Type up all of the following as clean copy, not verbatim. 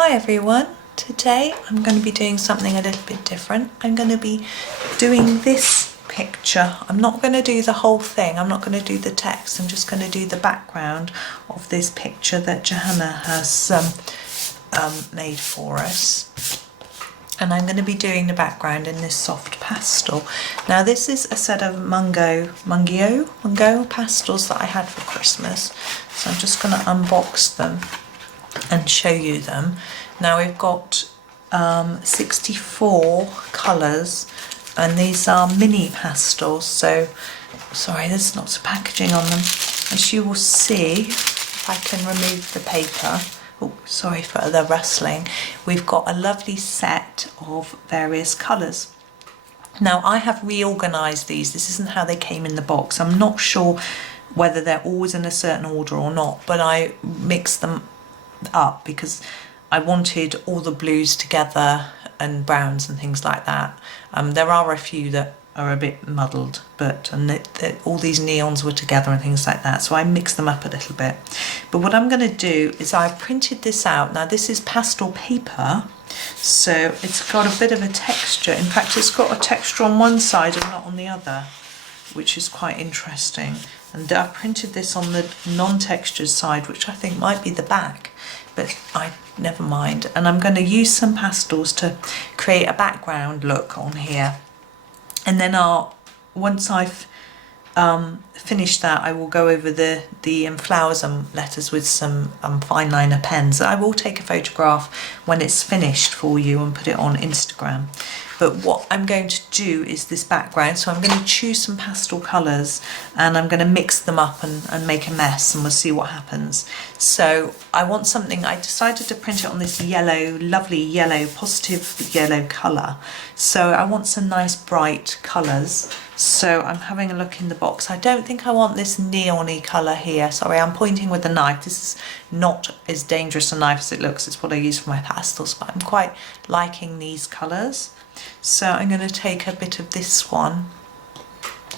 Hi everyone, today I'm going to be doing something a little bit different. I'm going to be doing this picture. I'm not going to do the whole thing, I'm not going to do the text, I'm just going to do the background of this picture that Johanna has made for us. And I'm going to be doing the background in this soft pastel. Now this is a set of Mungo pastels that I had for Christmas. So I'm just going to unbox them and show you them. Now we've got 64 colours, and these are mini pastels, so sorry there's lots of packaging on them. As you will see, if I can remove the paper, oh sorry for the rustling, we've got a lovely set of various colours. Now I have reorganised these, this isn't how they came in the box. I'm not sure whether they're always in a certain order or not, but I mixed them up because I wanted all the blues together and browns and things like that. There are a few that are a bit muddled, but all these neons were together and things like that, so I mixed them up a little bit. But what I'm going to do is I've printed this out. Now this is pastel paper, so it's got a bit of a texture. In fact, it's got a texture on one side and not on the other, which is quite interesting. And I printed this on the non-textured side, which I think might be the back, but never mind. And I'm going to use some pastels to create a background look on here. And then once I've finished that, I will go over the flowers and letters with some fine liner pens. I will take a photograph when it's finished for you and put it on Instagram. But what I'm going to do is this background, so I'm going to choose some pastel colours and I'm going to mix them up and make a mess, and we'll see what happens. So I want something, I decided to print it on this yellow, lovely yellow, positive yellow colour. So I want some nice bright colours. So I'm having a look in the box. I don't think I want this neon-y colour here. Sorry, I'm pointing with a knife. This is not as dangerous a knife as it looks. It's what I use for my pastels, but I'm quite liking these colours. So I'm going to take a bit of this one.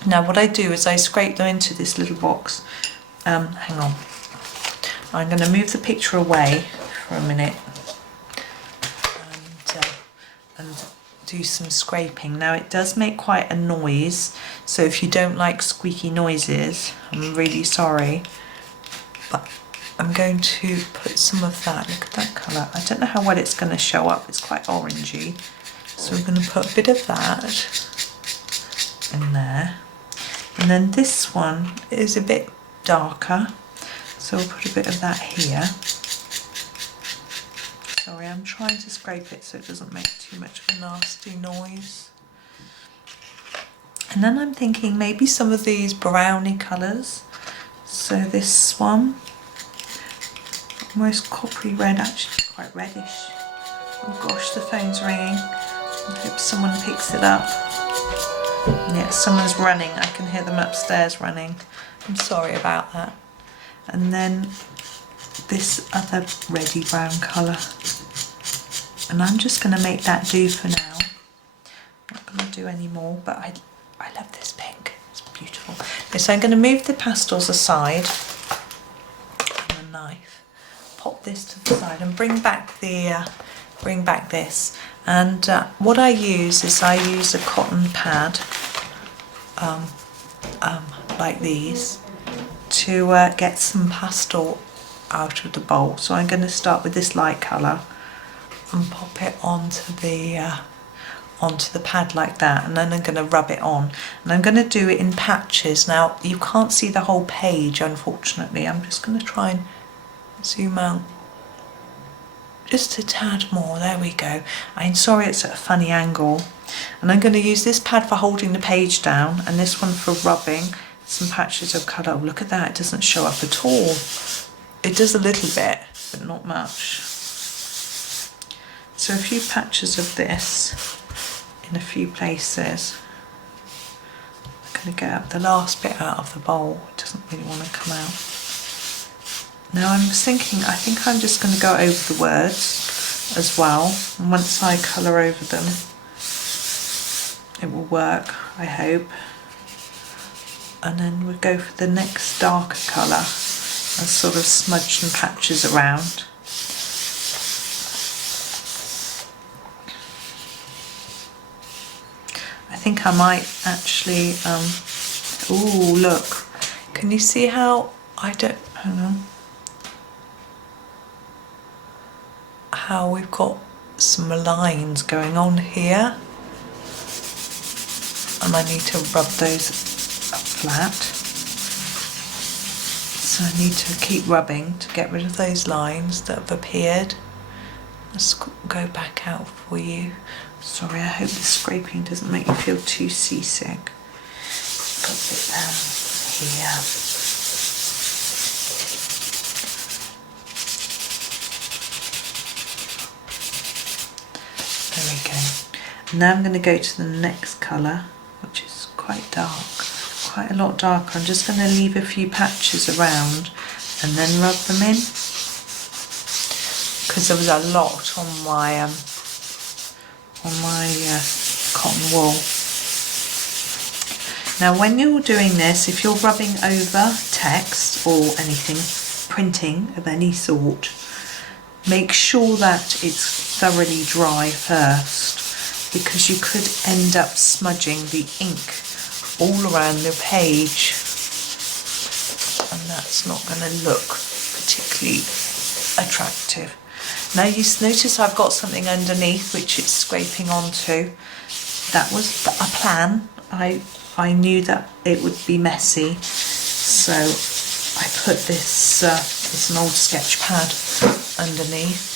Now what I do is I scrape them into this little box. Hang on. I'm going to move the picture away for a minute and do some scraping. Now it does make quite a noise, so if you don't like squeaky noises, I'm really sorry. But I'm going to put some of that, look at that colour. I don't know how well it's going to show up, it's quite orangey. So we're going to put a bit of that in there. And then this one is a bit darker, so we'll put a bit of that here. Sorry, I'm trying to scrape it so it doesn't make too much of a nasty noise. And then I'm thinking maybe some of these browny colours. So this one, almost coppery red, actually quite reddish. Oh gosh, the phone's ringing. I hope someone picks it up. Yeah, someone's running. I can hear them upstairs running. I'm sorry about that. And then this other reddy brown colour. And I'm just going to make that do for now. I'm not going to do any more, but I love this pink. It's beautiful. Okay, so I'm going to move the pastels aside and the knife. Pop this to the side and bring back this. And what I use is I use a cotton pad like these to get some pastel out of the bowl. So I'm going to start with this light colour and pop it onto the pad like that, and then I'm going to rub it on, and I'm going to do it in patches. Now you can't see the whole page unfortunately. I'm just going to try and zoom out just a tad more. There we go. I'm sorry it's at a funny angle. And I'm going to use this pad for holding the page down and this one for rubbing some patches of colour. Oh, look at that, it doesn't show up at all. It does a little bit, but not much. So a few patches of this in a few places. I'm going to get the last bit out of the bowl. It doesn't really want to come out. Now I'm thinking, I think I'm just going to go over the words as well, and once I colour over them it will work, I hope. And then we'll go for the next darker colour and sort of smudge some patches around. think I might actually, ooh, look. Can you see how, hang on. How we've got some lines going on here. And I need to rub those flat. So I need to keep rubbing to get rid of those lines that have appeared. Let's go back out for you. Sorry, I hope the scraping doesn't make you feel too seasick. Put it down here. There we go. Now I'm going to go to the next colour, which is quite dark, quite a lot darker. I'm just going to leave a few patches around and then rub them in, because there was a lot on my cotton wool. Now when you're doing this, if you're rubbing over text or anything, printing of any sort, make sure that it's thoroughly dry first, because you could end up smudging the ink all around the page, and that's not going to look particularly attractive. Now you notice I've got something underneath which it's scraping onto. That was a plan. I knew that it would be messy, so I put this, it's an old sketch pad underneath.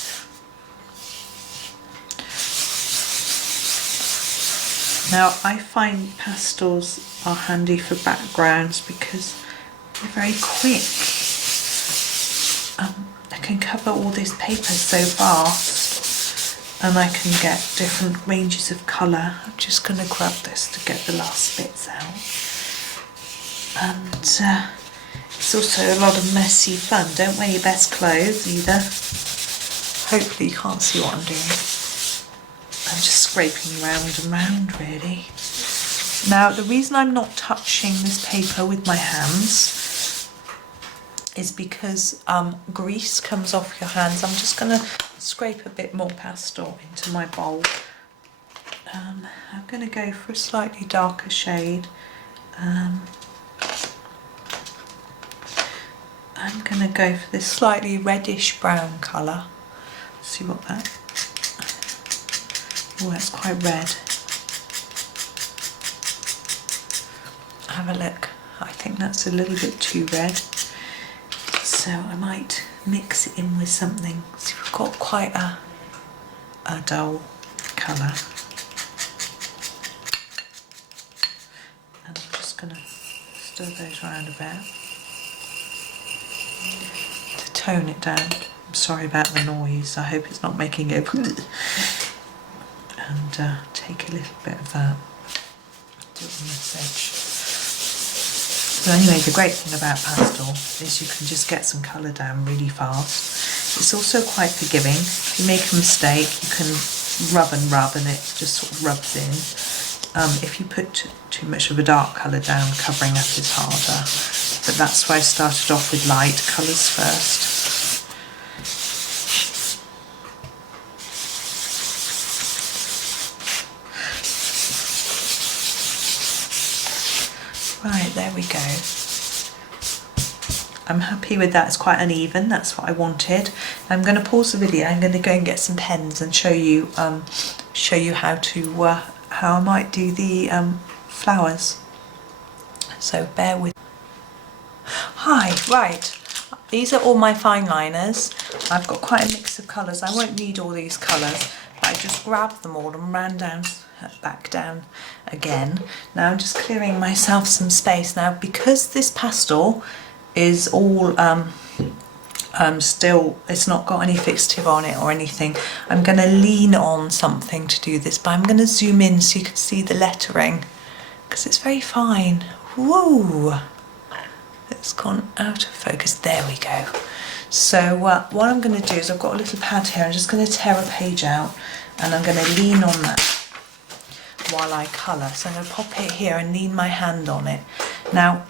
Now I find pastels are handy for backgrounds because they're very quick. I can cover all this paper so fast, and I can get different ranges of colour. I'm just going to grab this to get the last bits out. And it's also a lot of messy fun. Don't wear your best clothes either. Hopefully you can't see what I'm doing. I'm just scraping round and round really. Now the reason I'm not touching this paper with my hands is because grease comes off your hands. I'm just going to scrape a bit more pastel into my bowl. I'm going to go for a slightly darker shade. I'm going to go for this slightly reddish brown colour. See what that... Oh, that's quite red. Have a look. I think that's a little bit too red. So I might mix it in with something. So we've got quite a dull colour. And I'm just going to stir those around a bit to tone it down. I'm sorry about the noise. I hope it's not making it. And take a little bit of that. Do it on this edge. So anyway, the great thing about pastel is you can just get some colour down really fast. It's also quite forgiving. If you make a mistake, you can rub and it just sort of rubs in. If you put too much of a dark colour down, covering up is harder. But that's why I started off with light colours first. Right, there we go. I'm happy with that. It's quite uneven. That's what I wanted. I'm going to pause the video. I'm going to go and get some pens and show you how I might do the flowers. So bear with. Hi, right. These are all my fine liners. I've got quite a mix of colours. I won't need all these colours, but I just grabbed them all and ran back down again. Now I'm just clearing myself some space. Now because this pastel is all still, it's not got any fixative on it or anything, I'm going to lean on something to do this, but I'm going to zoom in so you can see the lettering because it's very fine. Whoa, it's gone out of focus. There we go. So what I'm going to do is I've got a little pad here. I'm just going to tear a page out and I'm going to lean on that while I colour. So I'm going to pop it here and lean my hand on it. Now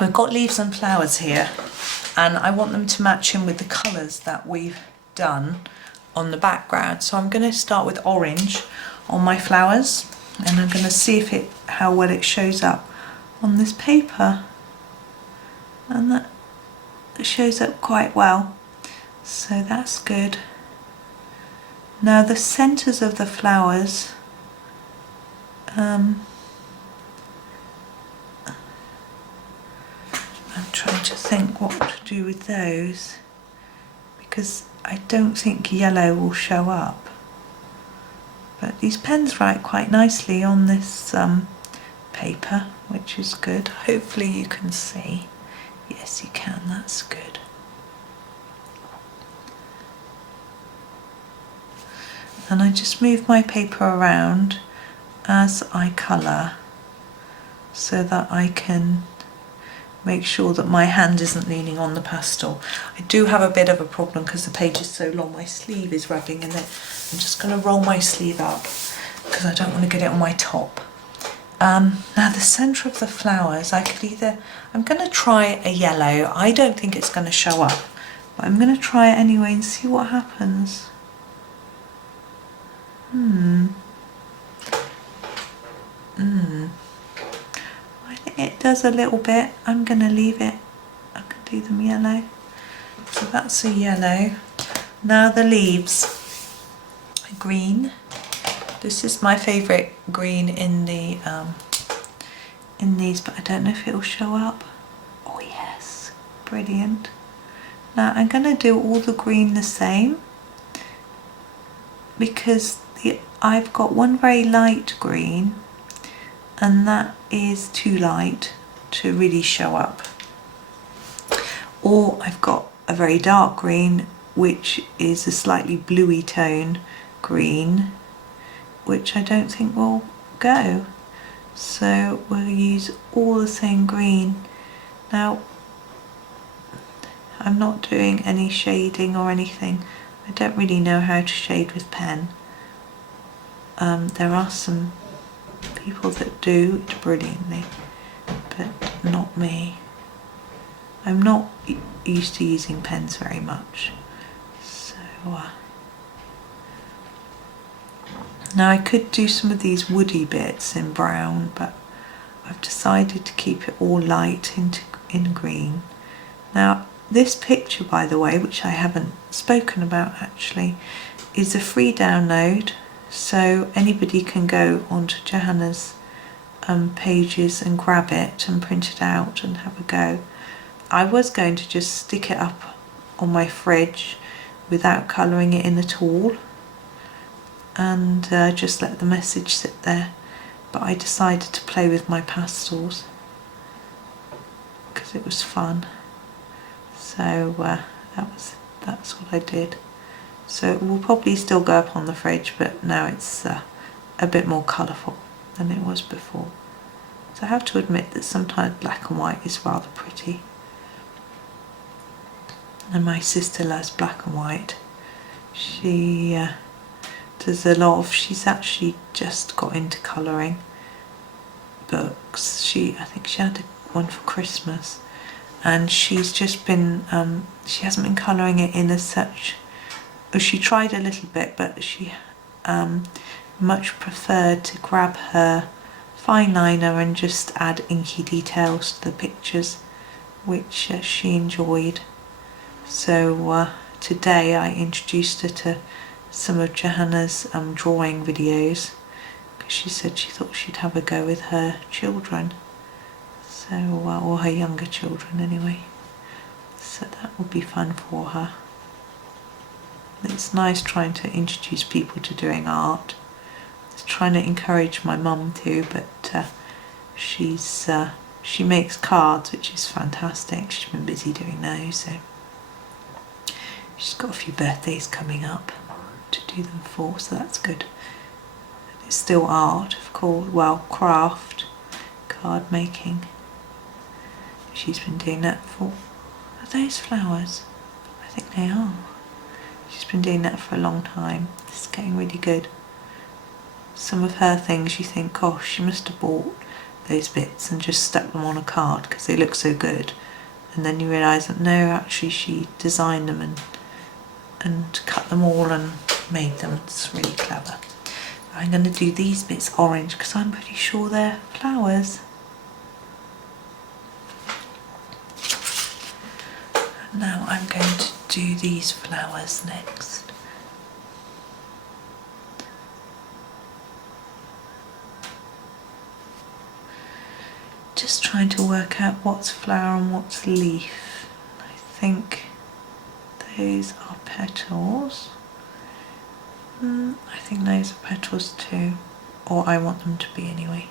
we've got leaves and flowers here and I want them to match in with the colours that we've done on the background. So I'm going to start with orange on my flowers. and I'm going to see if how well it shows up on this paper, and that shows up quite well, so that's good. Now the centres of the flowers, I'm trying to think what to do with those, because I don't think yellow will show up. But these pens write quite nicely on this paper, which is good. Hopefully you can see. Yes, you can, that's good. And I just move my paper around as I colour so that I can make sure that my hand isn't leaning on the pastel. I do have a bit of a problem because the page is so long, my sleeve is rubbing in it. I'm just going to roll my sleeve up because I don't want to get it on my top. Now the centre of the flowers, I could either, I'm going to try a yellow. I don't think it's going to show up, but I'm going to try it anyway and see what happens. I think it does a little bit. I'm going to leave it. I can do them yellow. So that's a yellow. Now the leaves. Green. This is my favourite green in the in these, but I don't know if it will show up. Oh yes, brilliant. Now I'm going to do all the green the same, because I've got one very light green and that is too light to really show up. Or I've got a very dark green which is a slightly bluey tone green, which I don't think will go. So we'll use all the same green. Now I'm not doing any shading or anything. I don't really know how to shade with pen. There are some people that do it brilliantly, but not me. I'm not used to using pens very much. So now I could do some of these woody bits in brown, but I've decided to keep it all light in green. Now this picture, by the way, which I haven't spoken about actually, is a free download, so anybody can go onto Johanna's pages and grab it and print it out and have a go. I was going to just stick it up on my fridge without colouring it in at all and just let the message sit there, but I decided to play with my pastels because it was fun. So that's what I did. So it will probably still go up on the fridge, but now it's a bit more colourful than it was before. So I have to admit that sometimes black and white is rather pretty. And my sister loves black and white. She does a lot of, she's actually just got into colouring books. I think she had one for Christmas, and she's just been, she hasn't been colouring it in as such. She tried a little bit, but she much preferred to grab her fine liner and just add inky details to the pictures, which she enjoyed. So today I introduced her to some of Johanna's drawing videos, because she said she thought she'd have a go with her children, so or her younger children anyway. So that would be fun for her. It's nice trying to introduce people to doing art. It's trying to encourage my mum too, but she makes cards, which is fantastic. She's been busy doing those, so she's got a few birthdays coming up to do them for, so that's good. It's still art, of course, well, craft, card making. She's been doing that for, are those flowers? I think they are. She's been doing that for a long time. It's getting really good. Some of her things you think, gosh, she must have bought those bits and just stuck them on a card because they look so good. And then you realise that no, actually she designed them and cut them all and made them. It's really clever. I'm going to do these bits orange because I'm pretty sure they're flowers. Now I'm going to do these flowers next. Just trying to work out what's flower and what's leaf. I think those are petals. I think those are petals too, or I want them to be anyway.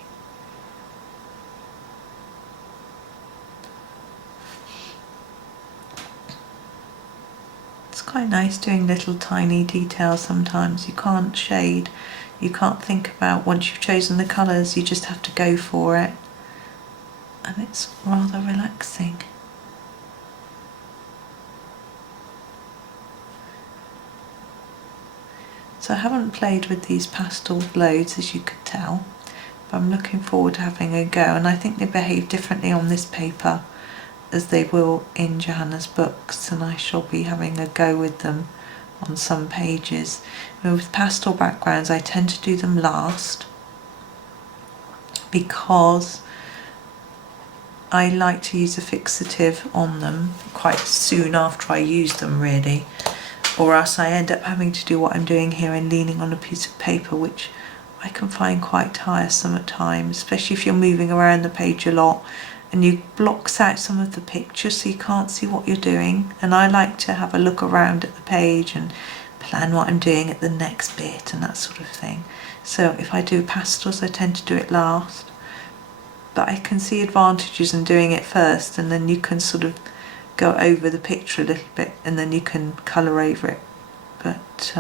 It's quite nice doing little tiny details sometimes. You can't shade, you can't think about, once you've chosen the colours, you just have to go for it. And it's rather relaxing. So I haven't played with these pastels loads, as you could tell, but I'm looking forward to having a go, and I think they behave differently on this paper as they will in Johanna's books, and I shall be having a go with them on some pages. With pastel backgrounds I tend to do them last because I like to use a fixative on them quite soon after I use them, really, or else I end up having to do what I'm doing here and leaning on a piece of paper, which I can find quite tiresome at times, especially if you're moving around the page a lot and you blocks out some of the picture so you can't see what you're doing. And I like to have a look around at the page and plan what I'm doing at the next bit and that sort of thing. So if I do pastels, I tend to do it last. But I can see advantages in doing it first, and then you can sort of go over the picture a little bit and then you can colour over it. But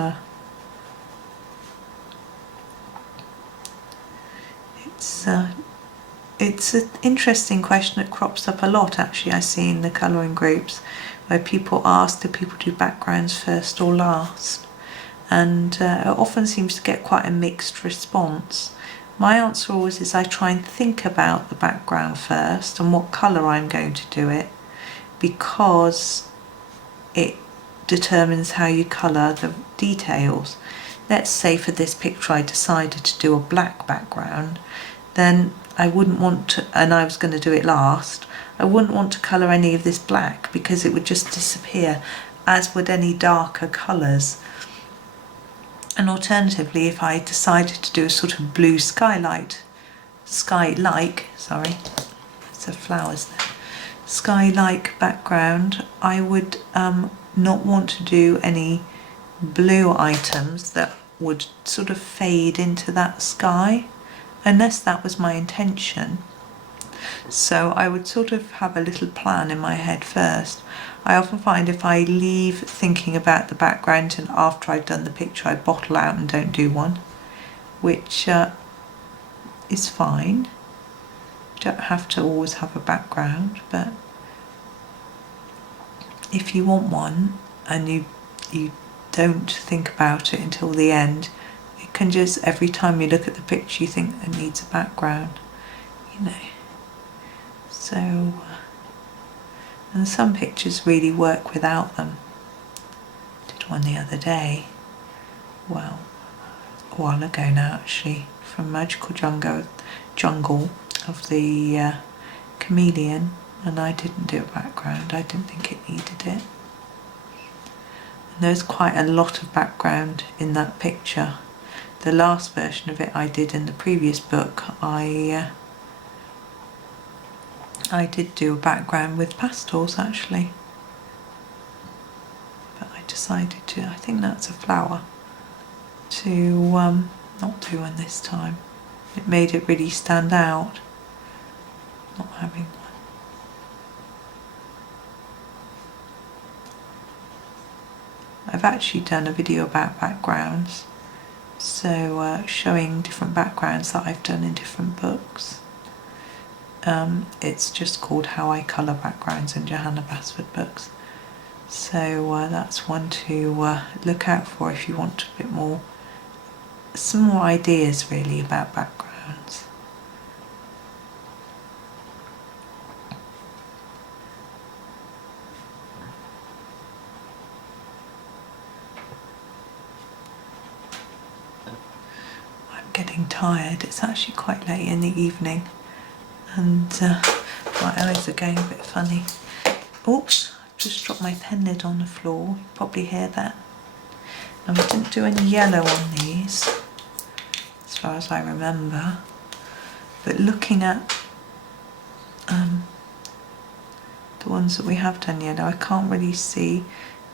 it's an interesting question that crops up a lot, actually, I see in the colouring groups, where people ask, do people do backgrounds first or last? And it often seems to get quite a mixed response. My answer always is I try and think about the background first and what colour I'm going to do it, because it determines how you colour the details. Let's say for this picture I decided to do a black background, then I wouldn't want to, and I was going to do it last, I wouldn't want to colour any of this black because it would just disappear, as would any darker colours. And alternatively, if I decided to do a sort of blue sky-like, sorry, it's the flowers there, sky-like background, I would not want to do any blue items that would sort of fade into that sky, unless that was my intention. So I would sort of have a little plan in my head first. I often find if I leave thinking about the background and after I've done the picture I bottle out and don't do one, which is fine. You don't have to always have a background, but if you want one and you don't think about it until the end, it can just, every time you look at the picture you think it needs a background, you know. So, and some pictures really work without them. I did one the other day, well, a while ago now actually, from Magical Jungle of the Chameleon, and I didn't do a background, I didn't think it needed it. And there's quite a lot of background in that picture. The last version of it I did in the previous book, I did do a background with pastels actually, but I decided to, I think that's a flower, to not do one this time. It made it really stand out, not having one. I've actually done a video about backgrounds, so showing different backgrounds that I've done in different books. It's just called How I Colour Backgrounds in Johanna Basford books. So that's one to look out for if you want a bit more, some more ideas really about backgrounds. getting tired. It's actually quite late in the evening and my eyes are going a bit funny. Oops, I just dropped my pen lid on the floor. You probably hear that. And we didn't do any yellow on these, as far as I remember. But looking at the ones that we have done yellow, I can't really see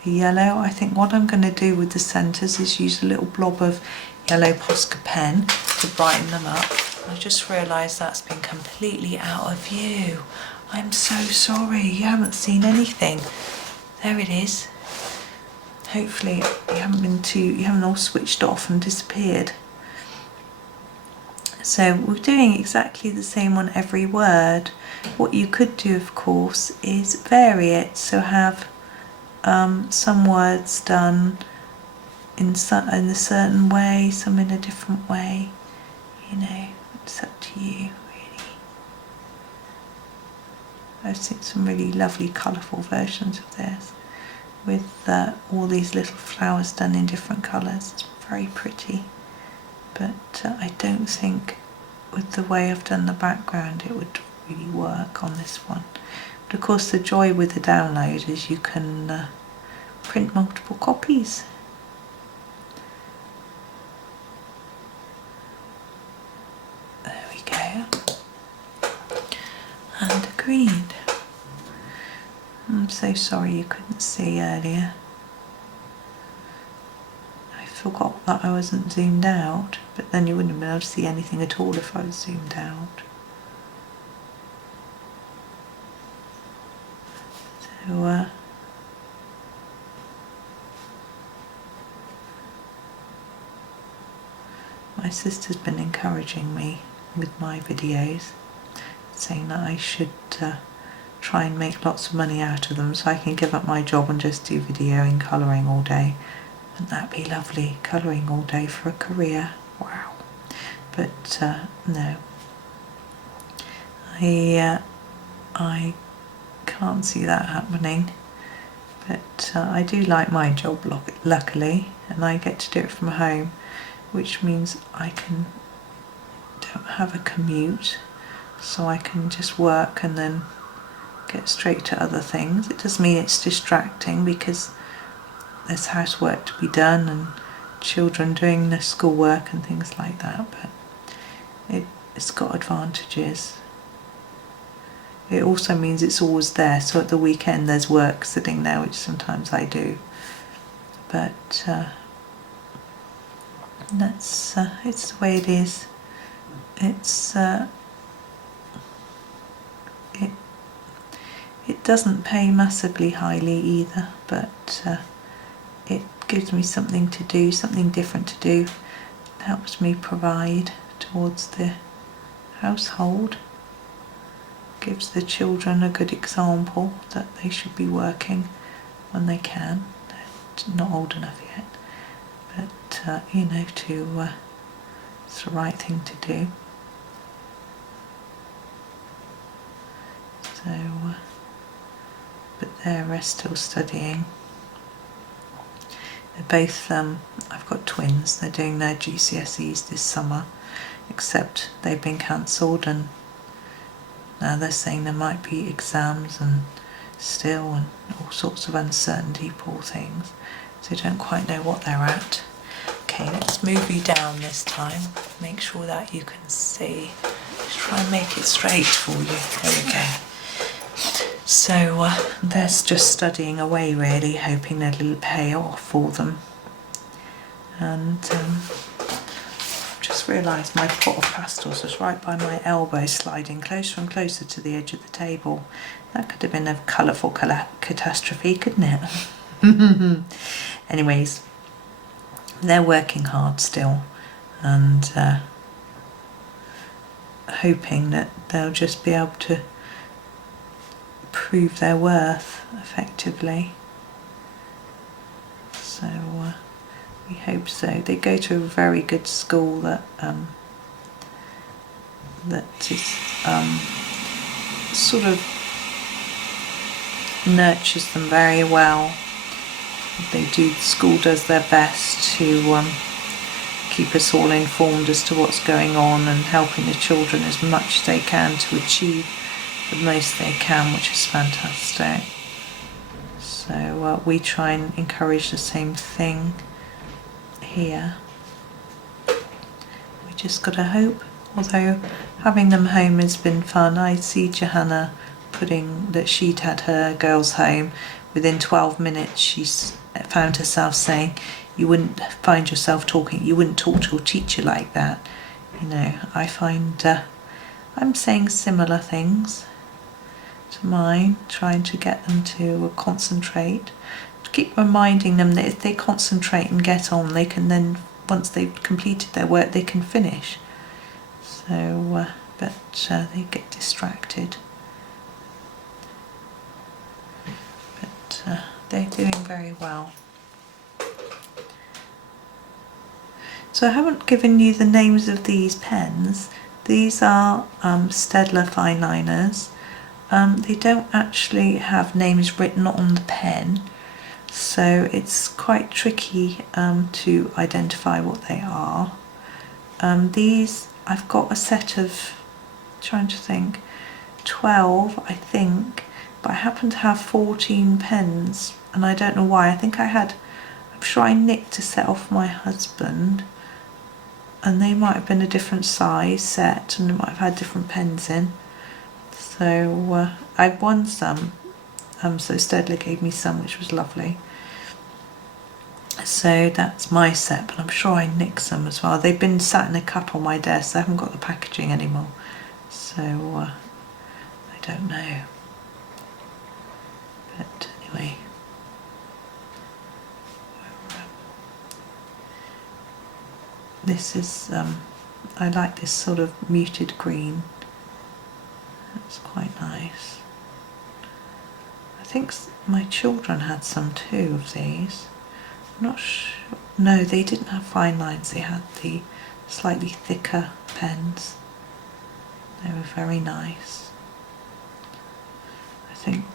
the yellow. I think what I'm going to do with the centres is use a little blob of yellow Posca pen to brighten them up. I just realised that's been completely out of view. I'm so sorry, you haven't seen anything. There it is. Hopefully you haven't all switched off and disappeared. So we're doing exactly the same on every word. What you could do, of course, is vary it. So have some words done in a certain way, some in a different way. You know, it's up to you, really. I've seen some really lovely, colourful versions of this with all these little flowers done in different colours. It's very pretty. But I don't think with the way I've done the background it would really work on this one. But of course the joy with the download is you can print multiple copies. There we go. And agreed. I'm so sorry you couldn't see earlier. I forgot that I wasn't zoomed out, but then you wouldn't have been able to see anything at all if I was zoomed out. So my sister's been encouraging me with my videos, saying that I should try and make lots of money out of them so I can give up my job and just do video and colouring all day. Wouldn't that be lovely? Colouring all day for a career. Wow. But no. I can't see that happening. But I do like my job, luckily, and I get to do it from home, which means I don't have a commute, so I can just work and then get straight to other things. It does mean it's distracting because there's housework to be done and children doing their schoolwork and things like that, but it's got advantages. It also means it's always there, so at the weekend there's work sitting there, which sometimes I do, but that's it's the way it is. It doesn't pay massively highly either, but it gives me something to do, something different to do. It helps me provide towards the household. Gives the children a good example that they should be working when they can. They're not old enough yet, but you know, it's the right thing to do. So, but they're still studying. They're both, I've got twins, they're doing their GCSEs this summer, except they've been cancelled, and now they're saying there might be exams and all sorts of uncertainty, poor things. So they don't quite know what they're at. Okay, let's move you down this time. Make sure that you can see. Just try and make it straight for you. There we go. So they're just studying away really, hoping that it'll pay off for them. And just realised my pot of pastels was right by my elbow, sliding closer and closer to the edge of the table. That could have been a colourful catastrophe, couldn't it? Anyways, they're working hard still, and hoping that they'll just be able to prove their worth effectively. So we hope so. They go to a very good school that is sort of nurtures them very well. The school does their best to keep us all informed as to what's going on and helping the children as much as they can to achieve the most they can, which is fantastic. So we try and encourage the same thing here. We just got to hope. Although having them home has been fun. I see Johanna putting that she'd had her girls home. Within 12 minutes she's found herself saying, you wouldn't find yourself talking, you wouldn't talk to your teacher like that. You know, I find I'm saying similar things to mine, trying to get them to concentrate. To keep reminding them that if they concentrate and get on, they can then, once they've completed their work, they can finish. So, but they get distracted. But they're doing very well. So I haven't given you the names of these pens. These are Staedtler fine liners. They don't actually have names written on the pen, so it's quite tricky to identify what they are. These, I've got a set of, trying to think, 12 I think, but I happen to have 14 pens, and I don't know why. I'm sure I nicked a set off my husband, and they might have been a different size set and they might have had different pens in. So I won some, so Staedtler gave me some, which was lovely. So that's my set, but I'm sure I nicked some as well. They've been sat in a cup on my desk, so I haven't got the packaging anymore. So I don't know. But anyway. This is, I like this sort of muted green. That's quite nice. I think my children had some too of these. I'm not sure. No, they didn't have fine lines. They had the slightly thicker pens. They were very nice. I think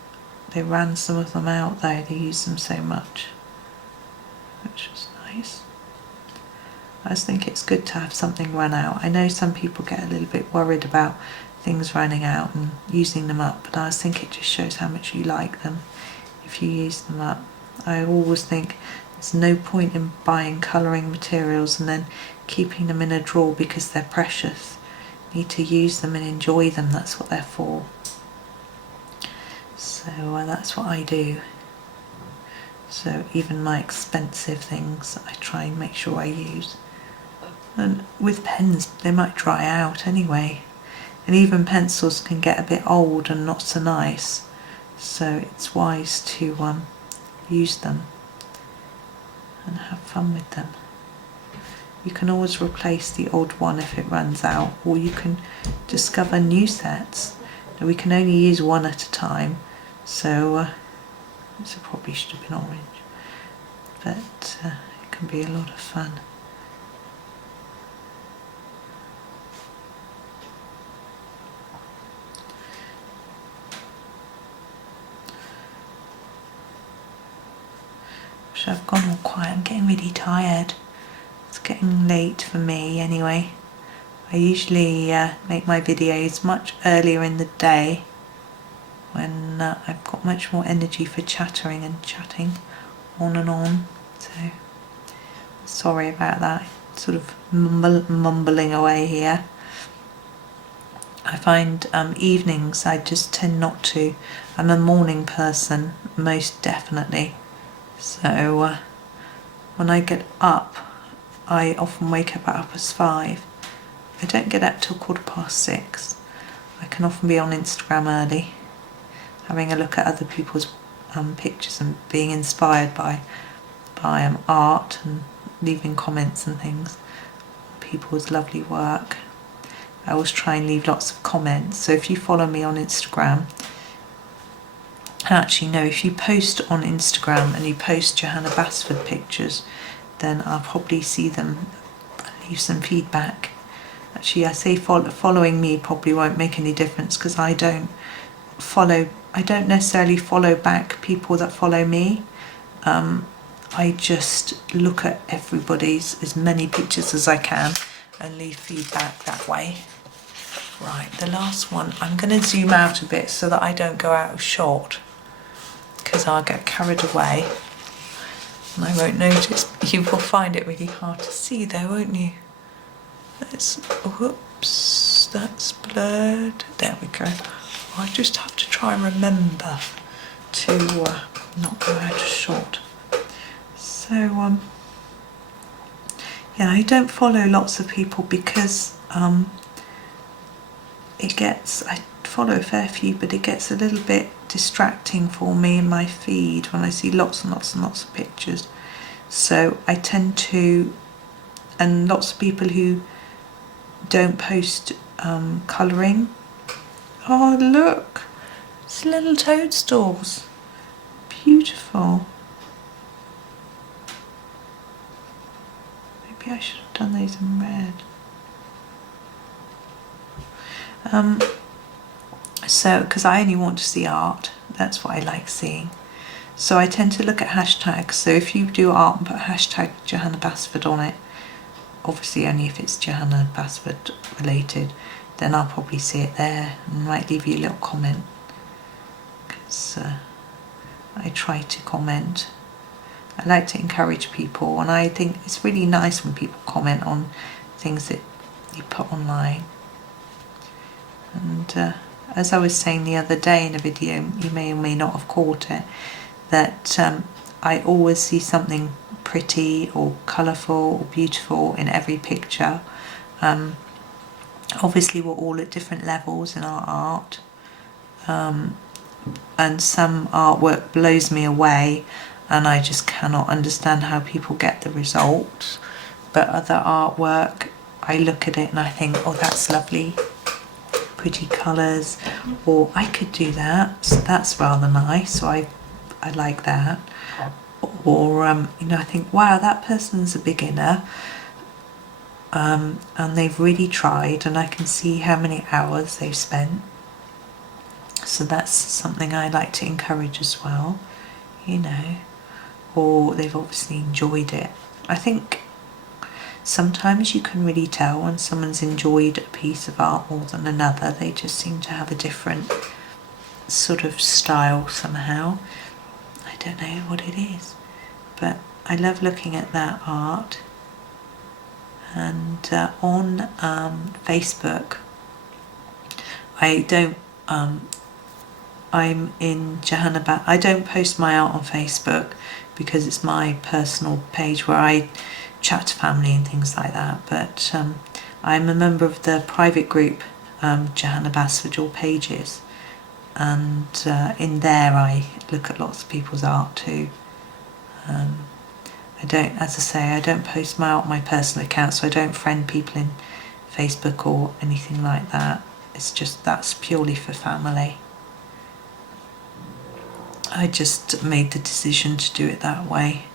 they ran some of them out though. They used them so much, which was nice. I just think it's good to have something run out. I know some people get a little bit worried about things running out and using them up, but I just think it just shows how much you like them if you use them up. I always think there's no point in buying colouring materials and then keeping them in a drawer because they're precious. You need to use them and enjoy them. That's what they're for. So that's what I do. So even my expensive things I try and make sure I use. And with pens they might dry out anyway, and even pencils can get a bit old and not so nice, so it's wise to use them and have fun with them. You can always replace the old one if it runs out, or you can discover new sets. Now, we can only use one at a time, so this probably should have been orange, but it can be a lot of fun. So I've gone all quiet. I'm getting really tired. It's getting late for me anyway. I usually make my videos much earlier in the day when I've got much more energy for chattering and chatting on and on. So sorry about that. Sort of mumbling away here. I find evenings I just tend not to. I'm a morning person, most definitely. So when I get up, I often wake up at 5:30. I don't get up till 6:15. I can often be on Instagram early, having a look at other people's pictures and being inspired by art and leaving comments and things, people's lovely work. I always try and leave lots of comments, so if you follow me on Instagram, actually no, if you post on Instagram and you post Johanna Basford pictures, then I'll probably see them, leave some feedback. Actually, I say following me probably won't make any difference because I don't necessarily follow back people that follow me. I just look at everybody's, as many pictures as I can, and leave feedback that way. Right, the last one, I'm going to zoom out a bit so that I don't go out of shot, because I'll get carried away and I won't notice. You will find it really hard to see though, won't you? Whoops, that's blurred. There we go. I just have to try and remember to not go out of shot. So, yeah, I don't follow lots of people because I follow a fair few, but it gets a little bit distracting for me in my feed when I see lots and lots and lots of pictures. So I tend to, and lots of people who don't post colouring. Oh look, it's little toadstools. Beautiful. Maybe I should have done those in red. So, because I only want to see art, that's what I like seeing. So I tend to look at hashtags. So if you do art and put hashtag Johanna Basford on it, obviously only if it's Johanna Basford related, then I'll probably see it there and might leave you a little comment. Because I try to comment. I like to encourage people, and I think it's really nice when people comment on things that you put online. And as I was saying the other day in a video, you may or may not have caught it, that I always see something pretty or colourful or beautiful in every picture. Obviously we're all at different levels in our art, and some artwork blows me away and I just cannot understand how people get the results, but other artwork, I look at it and I think, oh, that's lovely, pretty colours, or I could do that, so that's rather nice, so I like that. Or you know, I think, wow, that person's a beginner, and they've really tried, and I can see how many hours they've spent, so that's something I like to encourage as well, you know. Or they've obviously enjoyed it. I think sometimes you can really tell when someone's enjoyed a piece of art more than another. They just seem to have a different sort of style somehow. I don't know what it is, but I love looking at that art. And on Facebook, I don't, I'm in Johanna I don't post my art on Facebook because it's my personal page where I chat to family and things like that, but I'm a member of the private group Johanna Basford All Pages, and in there I look at lots of people's art too. I don't, as I say, I don't post my art on my personal account, so I don't friend people in Facebook or anything like that. It's just, that's purely for family. I just made the decision to do it that way.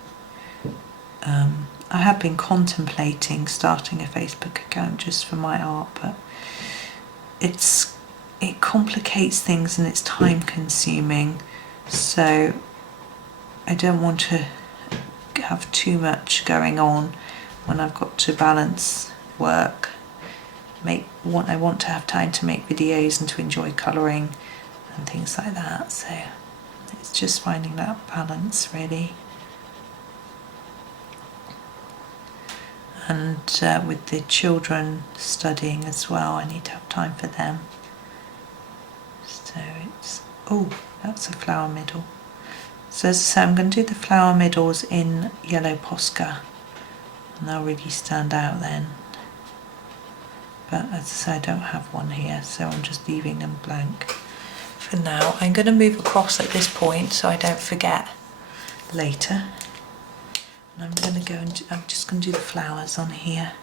I have been contemplating starting a Facebook account just for my art, but it complicates things and it's time consuming, so I don't want to have too much going on when I've got to balance work. I want to have time to make videos and to enjoy colouring and things like that, so it's just finding that balance really. And with the children studying as well, I need to have time for them. So it's, oh, that's a flower middle. So as I say, I'm going to do the flower middles in yellow Posca, and they'll really stand out then. But as I say, I don't have one here, so I'm just leaving them blank for now. I'm going to move across at this point so I don't forget later. And I'm going to go and I'm just going to do the flowers on here.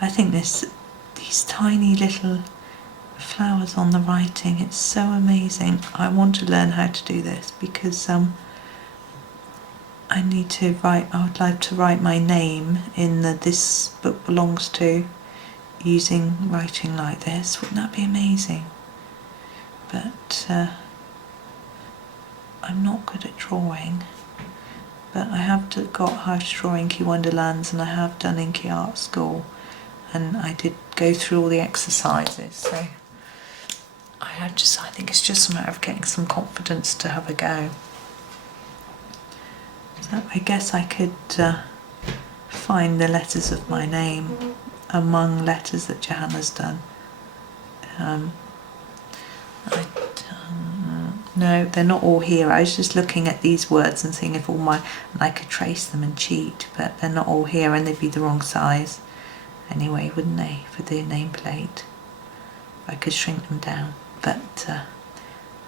I think these tiny little flowers on the writing, it's so amazing. I want to learn how to do this because I need to write, I would like to write my name in the this book belongs to using writing like this. Wouldn't that be amazing? But I'm not good at drawing, but I have got how to draw Inky Wonderlands, and I have done Inky Art School, and I did go through all the exercises, so I think it's just a matter of getting some confidence to have a go. So I guess I could find the letters of my name among letters that Johanna's done. No, they're not all here. I was just looking at these words and seeing if and I could trace them and cheat, but they're not all here, and they'd be the wrong size anyway, wouldn't they, for the nameplate? I could shrink them down, but I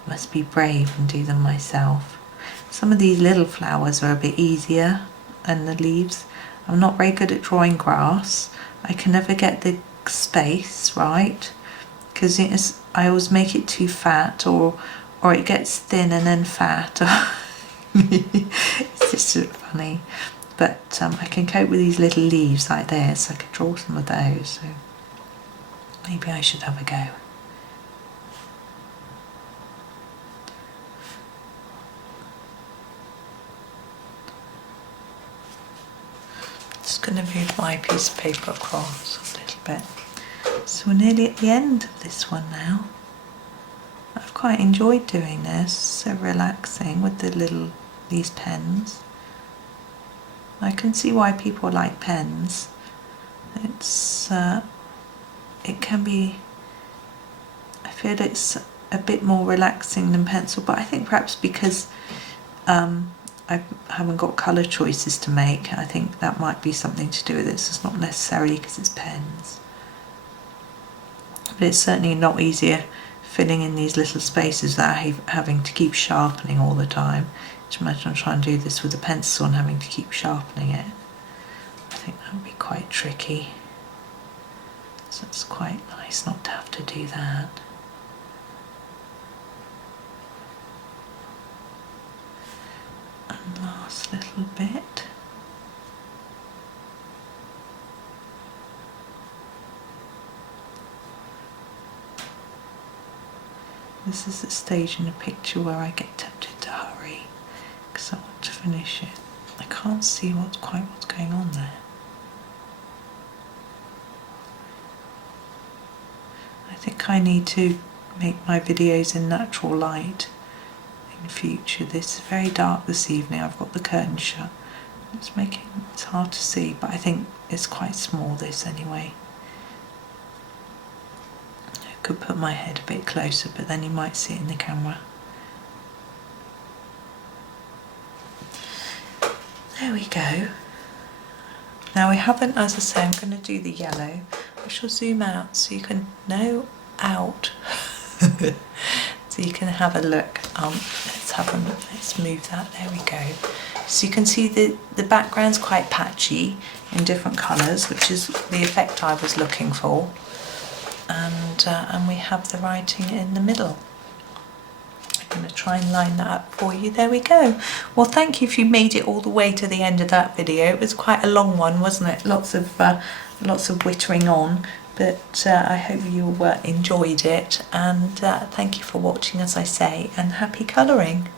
must be brave and do them myself. Some of these little flowers are a bit easier, and the leaves. I'm not very good at drawing grass. I can never get the space right, because I always make it too fat, or it gets thin and then fat. It's just sort of funny. But I can cope with these little leaves like this. I could draw some of those, so maybe I should have a go. Just going to move my piece of paper across a little bit. So we're nearly at the end of this one now. I've quite enjoyed doing this, so relaxing with these pens. I can see why people like pens. It can be, I feel it's a bit more relaxing than pencil, but I think perhaps because I haven't got colour choices to make, I think that might be something to do with this. It's not necessarily because it's pens. But it's certainly not easier filling in these little spaces without having to keep sharpening all the time. Just imagine I'm trying to do this with a pencil and having to keep sharpening it. I think that would be quite tricky. So it's quite nice not to have to do that. And last little bit. This is the stage in a picture where I get tempted to hurry because I want to finish it. I can't see what's going on there. I think I need to make my videos in natural light in future. This is very dark this evening. I've got the curtain shut. It's hard to see, but I think it's quite small, this anyway. I could put my head a bit closer, but then you might see it in the camera. There we go. Now we haven't, as I say, I'm going to do the yellow. I shall zoom out so you can know out. So you can have a look. Let's move that. There we go. So you can see the background's quite patchy in different colours, which is the effect I was looking for. And we have the writing in the middle. I'm going to try and line that up for you. There we go. Well, thank you if you made it all the way to the end of that video. It was quite a long one, wasn't it? Lots of whittering on, but I hope you enjoyed it, and thank you for watching, as I say, and happy colouring.